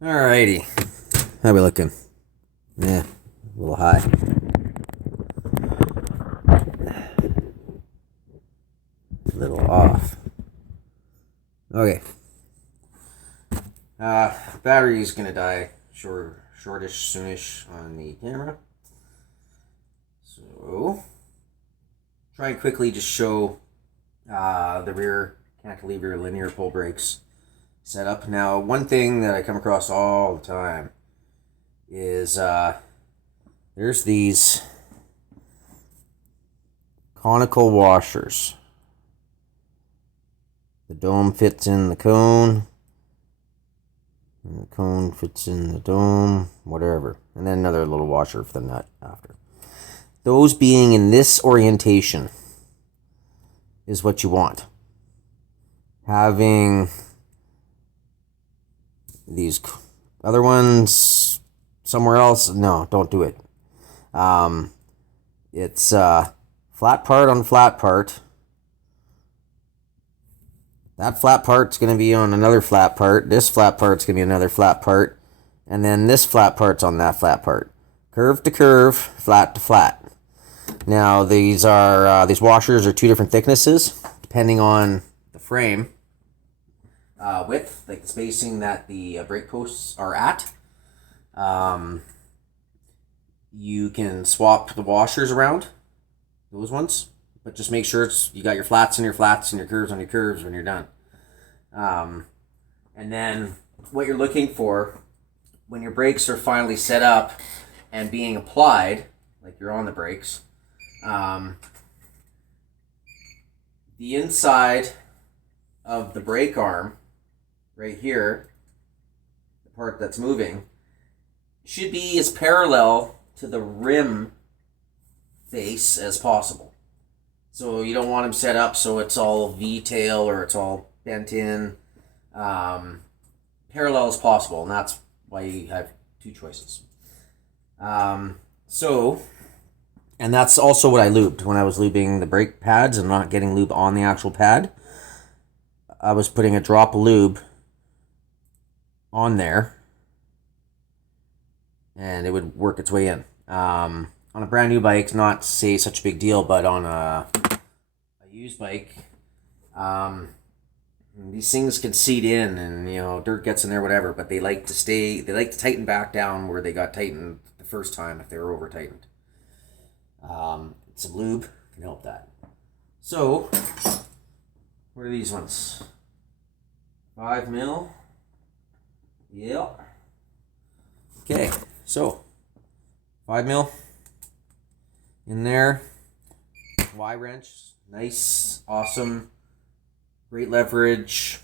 Alrighty. How we looking? Yeah, a little high. A little off. Okay. Battery's gonna die shortish, soonish on the camera. So, try and quickly just show the rear cantilever linear pull brakes setup. Now, one thing that I come across all the time is there's these conical washers. The dome fits in the cone, and the cone fits in the dome, whatever. And then another little washer for the nut after. Those being in this orientation is what you want. Having these other ones somewhere else, no, don't do it. It's flat part on flat part. That flat part's going to be on another flat part. This flat part's going to be another flat part. And then this flat part's on that flat part. Curve to curve, flat to flat. Now, these washers are two different thicknesses, depending on the frame. Width, like the spacing that the brake posts are at. You can swap the washers around, those ones. But just make sure you got your flats on your flats and your curves on your curves when you're done. And then what you're looking for when your brakes are finally set up and being applied, like you're on the brakes, the inside of the brake arm, right here, the part that's moving, should be as parallel to the rim face as possible. So you don't want them set up so it's all V-tail or it's all bent in. Parallel as possible, and that's why you have two choices. And that's also what I lubed when I was lubing the brake pads and not getting lube on the actual pad. I was putting a drop of lube on there, and it would work its way in. On a brand new bike, not say such a big deal, but on a used bike, these things can seat in, and dirt gets in there, whatever. But they like to tighten back down where they got tightened the first time if they were over tightened. Some lube can help that. So, what are these ones? 5 mil. Yeah. Okay, so 5 mil in there. Y wrench, nice, awesome, great leverage,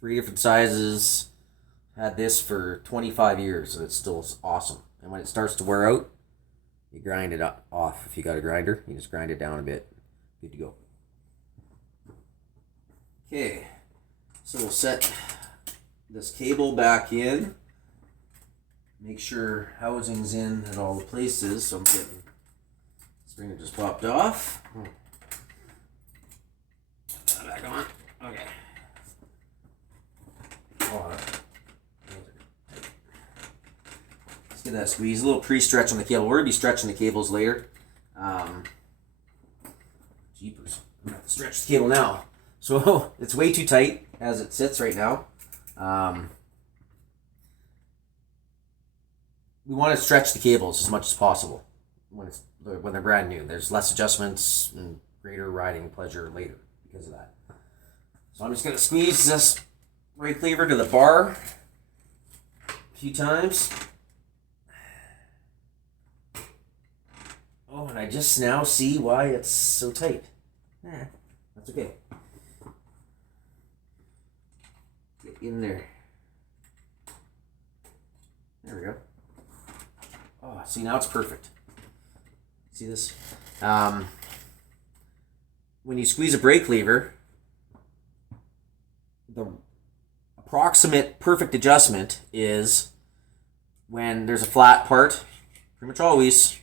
3 different sizes. Had this for 25 years and it's still awesome. And when it starts to wear out, you grind it off. If you got a grinder, you just grind it down a bit. Good to go. Okay, so we'll set this cable back in. Make sure housing's in at all the places. So I'm getting springer just popped off. Put that back on. Okay. Let's get that squeeze. A little pre-stretch on the cable. We're gonna be stretching the cables later. Jeepers. I'm gonna have to stretch the cable now. So it's way too tight as it sits right now. We want to stretch the cables as much as possible when they're brand new. There's less adjustments and greater riding pleasure later because of that. So I'm just going to squeeze this brake lever to the bar a few times. Oh, and I just now see why it's so tight. That's okay. Get in there. There we go. Oh, see, now it's perfect. See this? When you squeeze a brake lever, the approximate perfect adjustment is when there's a flat part, pretty much always,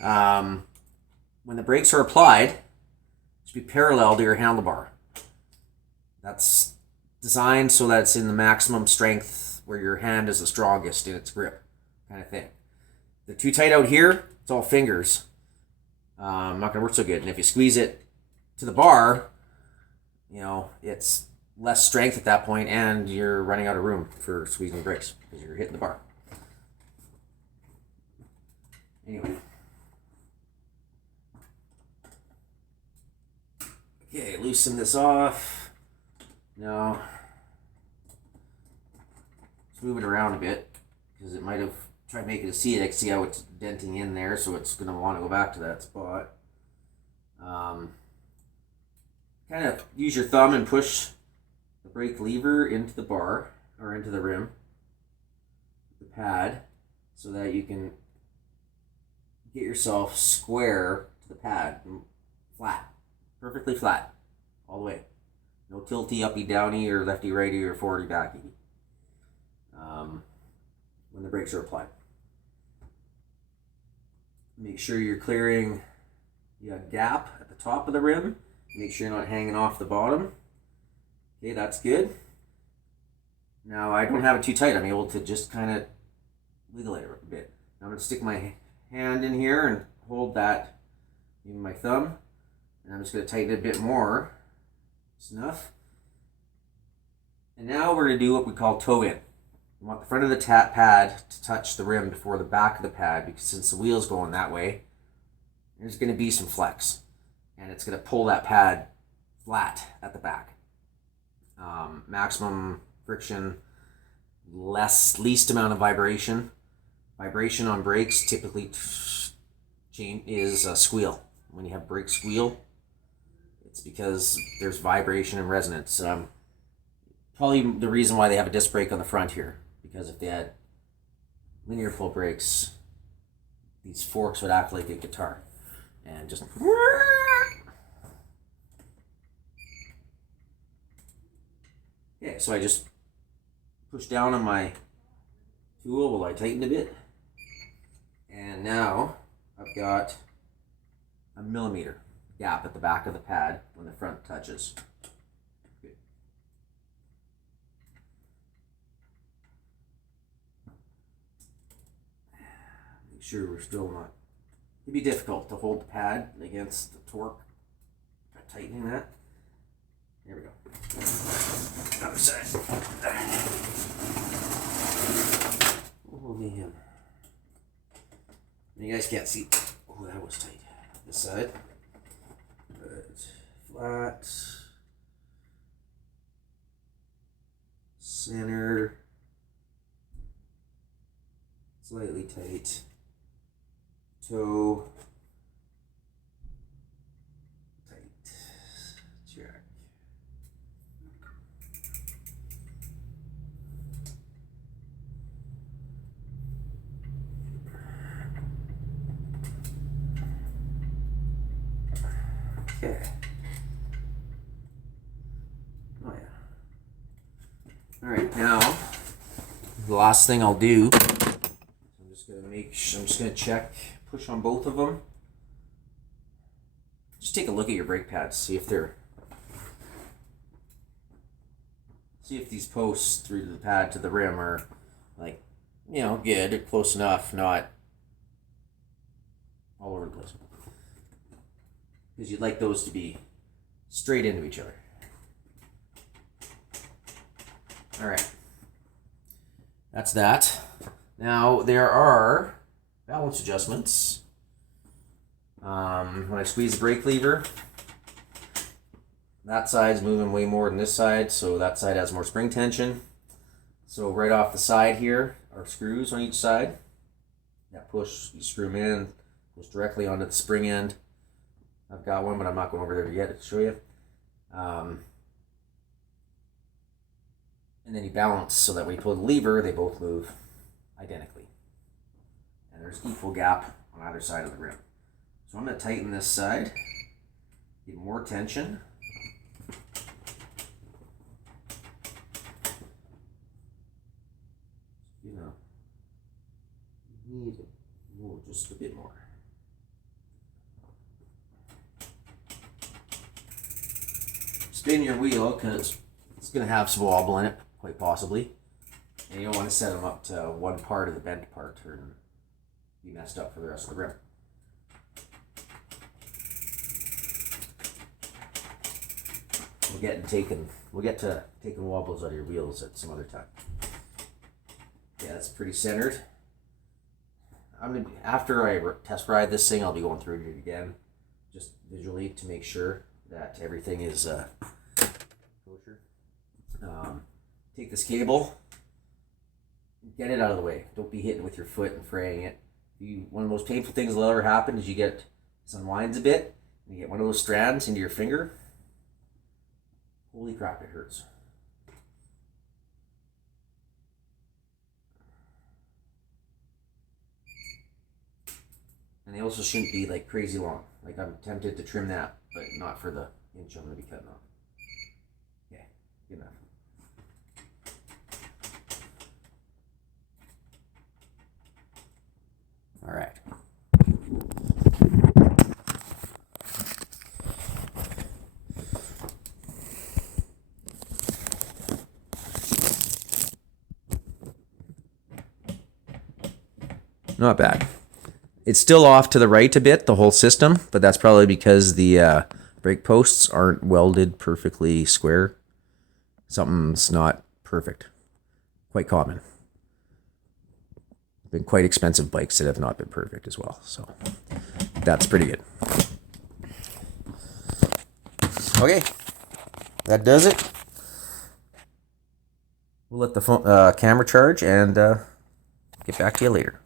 when the brakes are applied, it should be parallel to your handlebar. That's designed so that it's in the maximum strength where your hand is the strongest in its grip, kind of thing. If they're too tight out here, it's all fingers. Not going to work so good. And if you squeeze it to the bar, you know, it's less strength at that point, and you're running out of room for squeezing the brakes because you're hitting the bar. Anyway. Okay, loosen this off. Now, let's move it around a bit because it might have tried making a seat. I can see how it's denting in there, so it's going to want to go back to that spot. Kind of use your thumb and push the brake lever into the bar or into the rim, the pad, so that you can get yourself square to the pad, flat, perfectly flat, all the way. No tilty, uppy, downy, or lefty, righty, or forwardy, backy. When the brakes are applied, make sure you're clearing the gap at the top of the rim. Make sure you're not hanging off the bottom. Okay, that's good. Now I don't have it too tight. I'm able to just kind of wiggle it a bit. Now I'm going to stick my hand in here and hold that, even my thumb, and I'm just going to tighten it a bit more. That's enough. And now we're going to do what we call toe in. We want the front of the pad to touch the rim before the back of the pad, because since the wheel's going that way, there's going to be some flex, and it's going to pull that pad flat at the back. Maximum friction, least amount of vibration. Vibration on brakes typically is a squeal. When you have brake squeal, it's because there's vibration and resonance. Probably the reason why they have a disc brake on the front here, because if they had linear flow brakes, these forks would act like a guitar and just. Okay, so I just push down on my tool while I tighten a bit, and now I've got a millimeter gap at the back of the pad when the front touches. Good. Make sure we're still not. It'd be difficult to hold the pad against the torque by tightening that. There we go. Other side. Oh man. You guys can't see. Oh, that was tight. This side. Good. Flat. Center. Slightly tight. Toe. Tight. Check. Okay. Oh yeah. All right, now the last thing I'll do. I'm just gonna check, push on both of them. Just take a look at your brake pads, see if these posts through the pad to the rim are like, you know, good, close enough, not all over the place. Because you'd like those to be straight into each other. All right, that's that. Now there are balance adjustments. When I squeeze the brake lever, that side's moving way more than this side, so that side has more spring tension. So right off the side here are screws on each side. That push, you screw them in, goes directly onto the spring end. I've got one, but I'm not going over there yet to show you. And then you balance so that when you pull the lever, they both move identically. And there's equal gap on either side of the rim. So I'm going to tighten this side, get more tension. You know, need more, just a bit more. Spin your wheel because it's going to have some wobble in it, quite possibly. And you don't want to set them up to one part of the bent part or be messed up for the rest of the rim. We'll get to taking wobbles out of your wheels at some other time. Yeah, that's pretty centered. After I test ride this thing, I'll be going through it again, just visually to make sure that everything is kosher. Take this cable, get it out of the way. Don't be hitting with your foot and fraying it. One of the most painful things that'll ever happen is you get some winds a bit, and you get one of those strands into your finger. Holy crap, it hurts. And they also shouldn't be like crazy long. Like I'm tempted to trim that, but not for the inch I'm going to be cutting off. Okay, good enough. All right. Not bad. It's still off to the right a bit, the whole system, but that's probably because the brake posts aren't welded perfectly square. Something's not perfect. Quite common. Been quite expensive bikes that have not been perfect as well, so that's pretty good. Okay, that does it. We'll let the camera charge and get back to you later.